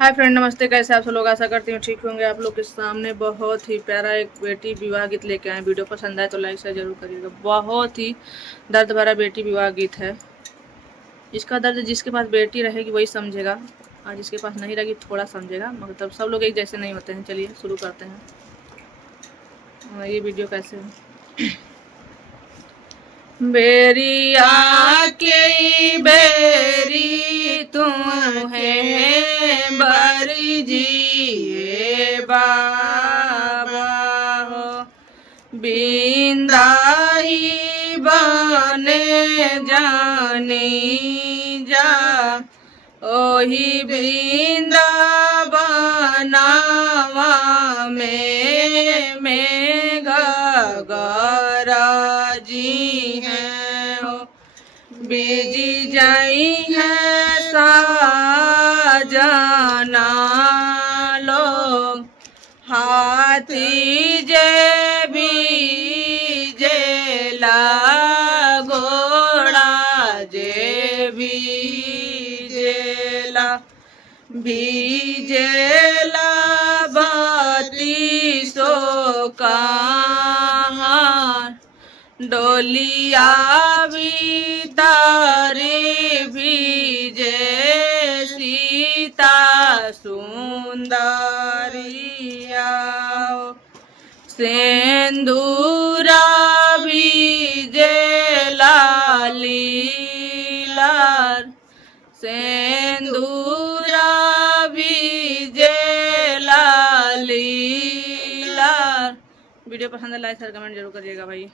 Hi friend, नमस्ते। कैसे आप सब लोग? आशा करती हूँ ठीक होंगे। आप लोग के सामने बहुत ही प्यारा एक बेटी विवाह गीत लेके आए। वीडियो पसंद आए तो लाइक शेयर जरूर करिएगा। बहुत ही दर्द भरा बेटी विवाह गीत है। इसका दर्द जिसके पास बेटी रहेगी वही समझेगा, और जिसके पास नहीं रहेगी थोड़ा समझेगा। मतलब सब लोग एक जैसे नहीं होते हैं। चलिए शुरू करते हैं। ये वीडियो कैसे है। बेरिया के बेरी तुम्हें बरजिए बाबा हो, बिंदाई बने जानी जा, ओही बिंदा बनावा में गराजी हैं हो, बीजी जाई है साजना लोग, हाथी जे बीजेला घोड़ा जे बीजेला, बीजेला बत्तीसो कहाँ, डोलिया भीतरी भीजे सीता सुंदरिया, सेंदूरा भीजे लाली लाल, सेंदूरा भीजे लाली लाल। वीडियो पसंद है लाइक शेयर कमेंट जरूर करिएगा भाई।